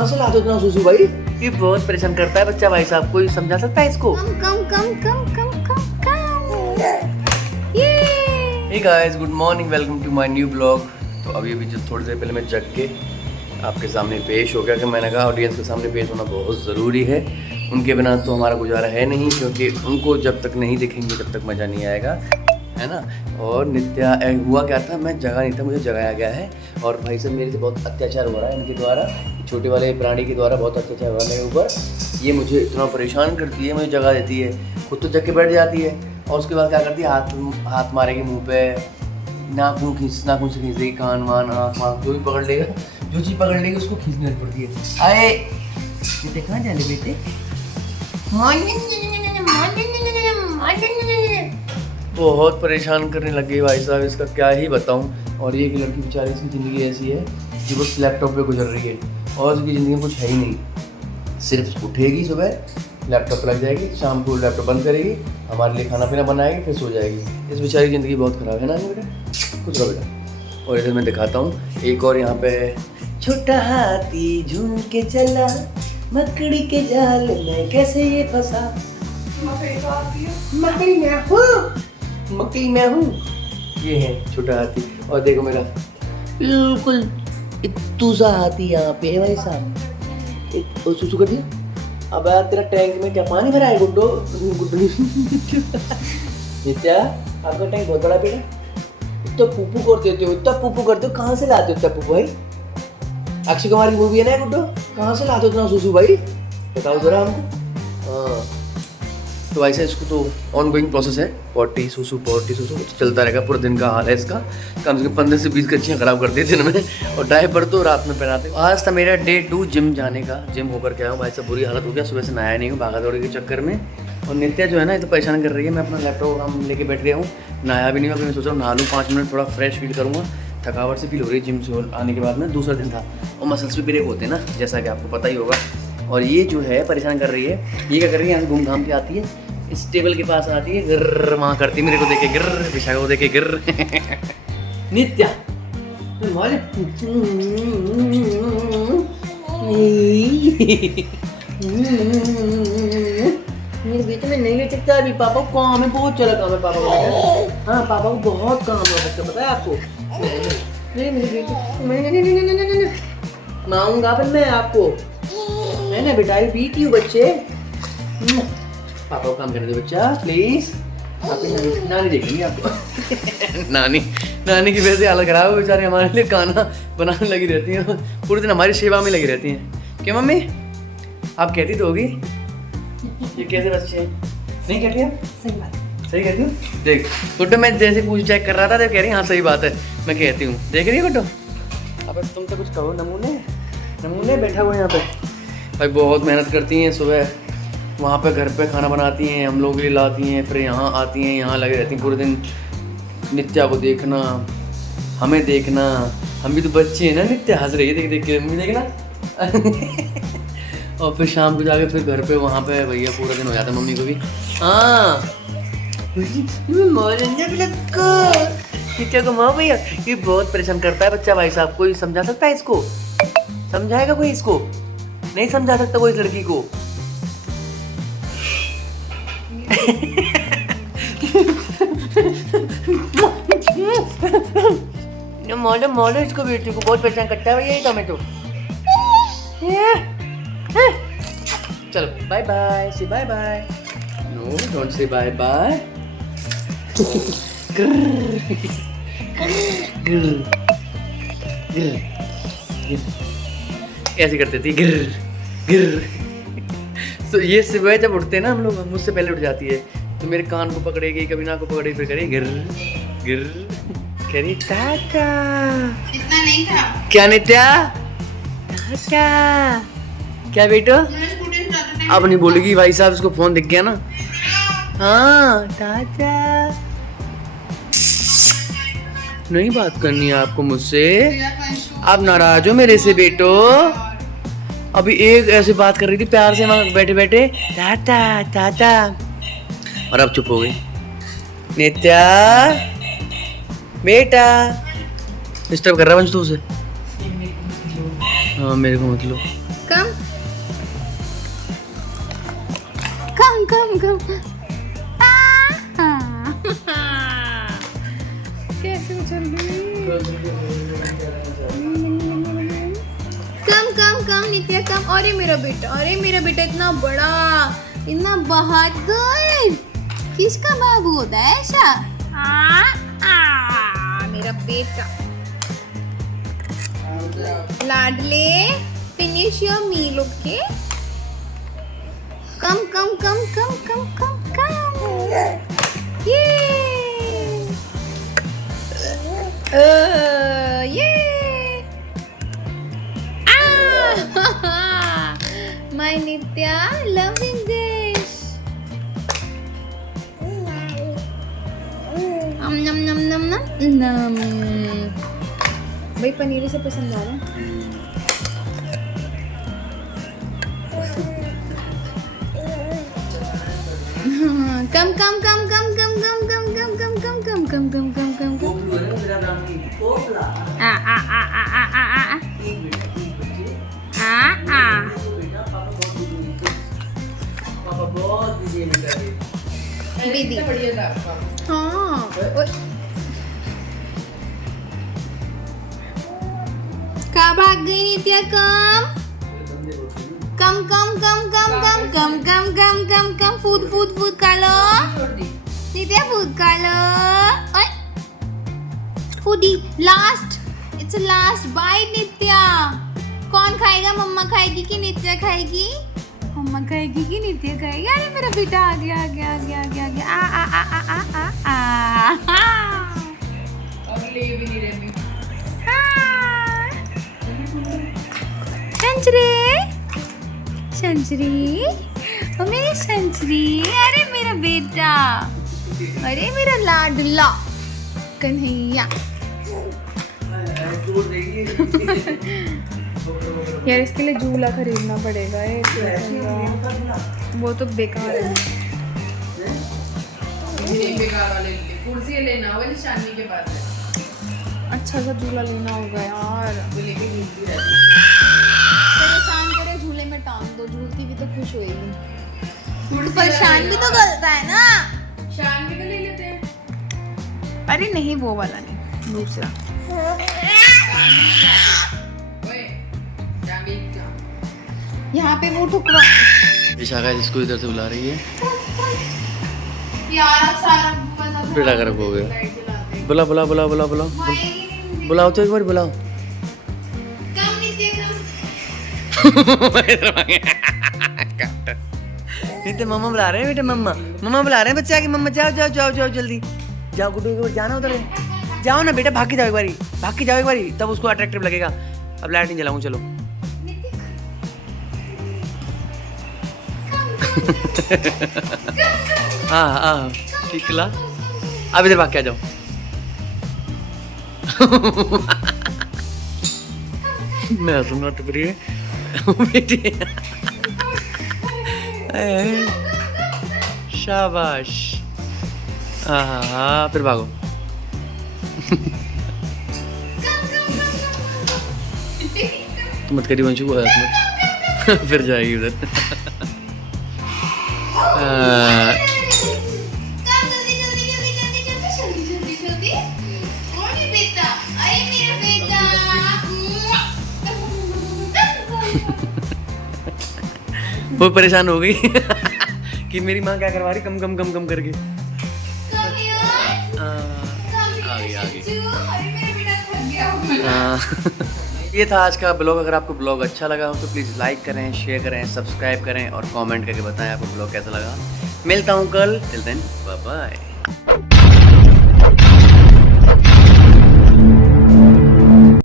कहाँ से लाते हो इतना सुसु भाई? ये बहुत परेशान करता है बच्चा भाई साहब, कोई समझा सकता है इसको? Hey guys, good morning, welcome to my new blog. तो अभी जो थोड़ी देर पहले मैं जग के आपके सामने पेश हो गया कि मैंने कहा ऑडियंस के सामने पेश होना बहुत ज़रूरी है। उनके बिना तो हमारा गुजारा है नहीं, क्योंकि उनको जब तक नहीं दिखेंगे तब तक मज़ा नहीं आएगा, है ना। और नित्या हुआ क्या था, मैं जगह नहीं था, मुझे जगाया गया है। और भाई साहब मेरे से बहुत अत्याचार हो रहा है इनके द्वारा, छोटे वाले प्राणी के द्वारा बहुत अत्याचार हो रहा है मेरे ऊपर। ये मुझे इतना परेशान करती है, मुझे जगा देती है, खुद तो जग के बैठ जाती है और उसके बाद क्या करती है, हाथ मारेगी मुँह पे, नाखून से खींच देगी, कान वान आँख वाँख जो भी पकड़ लेगा, जो चीज़ पकड़ लेगी उसको खींचने पड़ती है। आए बेटे, कहाँ जा रहे बेटे? बहुत परेशान करने लग गई भाई साहब, इसका क्या ही बताऊं। और ये कि लड़की बेचारी, इसकी ज़िंदगी ऐसी है कि बस लैपटॉप पे गुजर रही है और उसकी ज़िंदगी में कुछ है ही नहीं। सिर्फ उठेगी सुबह, लैपटॉप लग जाएगी, शाम को लैपटॉप बंद करेगी, हमारे लिए खाना पीना बनाएगी, फिर सो जाएगी। इस बेचारी की ज़िंदगी बहुत ख़राब है ना बेटा, कुछ रहो बेटा। और इधर मैं दिखाता हूँ एक और, यहाँ पे छोटा हाथी झूम के चला, मकड़ी के जाल में कैसे ये फंसा, मकड़ी में हूँ। ये है छोटा हाथी। और देखो मेरा बिल्कुल इत्तू सा हाथी यहाँ पे है भाई साहब। सुसु कर दिया। अब यार तेरा टैंक में क्या पानी भरा है गुड्डो? नित्या, आपका टैंक बहुत बड़ा बेटा, इतना पुप्पू कर देते हो, इतना पुप्पू करते हो, कहाँ से लाते हो इतना पुप्पू भाई? अक्षय कुमार की मूवी है ना गुड्डो, कहाँ से लाते हो इतना सुसु भाई, बताओ जरा हमको। हाँ, तो वैसे इसको तो ऑन गोइंग प्रोसेस है, पॉटी सुसु चलता रहेगा, पूरा दिन का हाल है इसका। कम से कम 15 से 20 कच्चियाँ ख़राब करती है दिन में, और डायपर तो रात में पहनाते। आज था मेरा डे 2 जिम जाने का। जिम होकर के आया हूँ भाई साहब, बुरी हालत हो गया, सुबह से नहाया नहीं हूँ भागा दौड़ी के चक्कर में। और नित्या जो है ना, ये तो परेशान कर रही है। मैं अपना लैपटॉप काम लेके बैठ गया हूँ, नहाया भी नहीं हूँ। अभी मैं सोच रहा हूँ नहा लूँ, 5 मिनट थोड़ा फ्रेश फील करूँगा। थकावट से फील हो रही है जिम से आने के बाद में, दूसरा दिन था और मसल्स भी ब्रेक होते हैं ना, जैसा कि आपको पता ही होगा। और ये जो है परेशान कर रही है, ये क्या कर रही है, यहाँ घूम घाम के आती है, इस टेबल के पास आती है, गिर वहाँ करती है, मेरे को देखे गिर, विशाखा को देखे गिर। नित्या मेरे बेटे में नहीं ले सकता अभी, पापा को काम है, बहुत चला काम है पापा को। हाँ, पापा को बहुत काम है बच्चा, पता है आपको? नहीं मेरे बेटे, मांगूंगा फिर मैं आपको, है ना बेटा, बीती हूँ बच्चे। पापा को काम करने दो बच्चा प्लीज। आपकी नानी देखेंगी आपको। नानी की वजह से हालत खराब है, बेचारे हमारे लिए खाना बनाने लगी रहती हैं, पूरे दिन हमारी सेवा में लगी रहती हैं। क्या मम्मी, आप कहती तो होगी ये कैसे बच्चे हैं? नहीं कहती आप? सही बात, सही कहती हूँ। देख गुड्डो, मैं जैसे पूछ चेक कर रहा था, तो कह रही हाँ सही बात है, मैं कहती हूँ। देख रही है गुड्डो? अब तुम तो कुछ कहो, नमूने बैठा हुआ यहाँ पे। भाई बहुत मेहनत करती हैं, सुबह वहाँ पे घर पे खाना बनाती हैं, हम लोग के लिए लाती हैं, फिर यहाँ आती हैं, यहाँ लगे रहती हैं पूरे दिन। नित्या को देखना, हमें देखना, हम भी तो बच्चे हैं ना। नित्या हंस रही है देख देख के, मम्मी देखना। और फिर शाम को जाके फिर घर पे वहाँ पे भैया पूरा दिन हो जाता है मम्मी को भी। हाँ नित्या को माँ भैया, ये बहुत परेशान करता है बच्चा भाई साहब, कोई समझा सकता है इसको? समझाएगा कोई इसको? नहीं समझा सकता कोई इस लड़की को। मॉडल इसको बेटी को बहुत परेशान करता है भैया, ये हमें तो। चलो bye bye, say bye bye. No don't say bye bye. ऐसे करते थे गिर। तो ये सुबह जब उठते हैं ना हम लोग, मुझसे पहले उठ जाती है, तो मेरे कान को पकड़ेगी, कभी नाक को पकड़ेगी, फिर करेगी गिर कह रही टाटा। इतना नहीं था क्या नित्या? टाटा क्या बेटो? अब नहीं बोलेगी भाई साहब, इसको फोन दिख गया ना। हाँ टाटा, नहीं बात करनी है आपको मुझसे, आप नाराज हो मेरे से बेटो। अभी एक ऐसे बात कर रही थी प्यार से वहाँ बैठे बैठे, टाटा, और अब चुप हो गई। नित्या बेटा, डिस्टर्ब कर रहा है वंश तू उसे। हाँ मेरे को मत लो। कम कम कम। कैसे उछल रही? कम कम कम नित्या कम। अरे मेरा बेटा इतना बड़ा, इतना बहादुर। किसका बाबू होता है ऐसा? मेरा बेटा लाडले, finish your meal okay. Come come come come come come कम। ये माय नित्या लविंग दिस। नम नम नम नम नम। भाई पनीर से पसंद आ रहा है। कम come come come come come come come come come come come come come come कम। आ आ आ आ आ आ आ आ। पापा बहुत बिजी है। हाँ कहाँ भाग गई Nitya? Come come come come come come come come come come come. Food food food खा लो नित्या, फूड खा लो। Foodie last, it's last bite Nitya. कौन खाएगा? मम्मा खाएगी कि नित्या खाएगी? मम्मा खाएगी कि नित्या खाएगी? अरे मेरा बेटा आ गया आ गया आ गया आ गया आ गया। आ आ आ आ आ आ आ। अगले भी नहीं रहती। संजरी, ओ मेरी संजरी। अरे मेरा बेटा, अरे मेरा लाडला कन्हैया। यार इसके लिए झूला खरीदना पड़ेगा। वो तो बेकार है। कुर्सी लेना होगा शानी के पास है। अच्छा सा झूला लेना होगा यार। परेशान करे झूले में टांग दो, झूलती भी तो खुश होएगी। परेशान भी तो गलता है ना। शान भी तो ले लेते हैं। अरे नहीं वो वाला नहीं, दूसरा। यहाँ पे वो ठुकरा। विशाखा जिसको इधर से बुला रही है। यार अब सारा बेटा गर्म हो गया। बुला बुला बुला बुला बुला बुलाओ तो एक बार बुलाओ। बेटे मम्मा बुला रहे हैं, बेटे मम्मा मम्मा बुला रहे हैं बच्चे आके। मम्मा जाओ जाओ जाओ जाओ जल्दी जाओ। गुड्डू एक बार जाना उधर, जाओ ना बेटा, भाग के जाओ एक बारी, भाग के जाओ एक बारी, तब उसको अट्रैक्टिव लगेगा। अब लाइट नहीं जलाऊं, चलो। हाँ हाँ ठीक खिला। अब इधर भाग के आ जाओ। मैं सुनना तो प्रिय बेटे। शाबाश। हाँ हाँ फिर भागो। तुम मत करिए वंशु को, मत फिर जाएगी उधर। वो परेशान हो गई कि मेरी माँ क्या करवा रही, कम कम कम कम करके। ये था आज का ब्लॉग। अगर आपको ब्लॉग अच्छा लगा हो तो प्लीज़ लाइक करें, शेयर करें, सब्सक्राइब करें और कमेंट करके बताएं आपको ब्लॉग कैसा लगा। मिलता हूँ कल, टिल देन बाय बाय।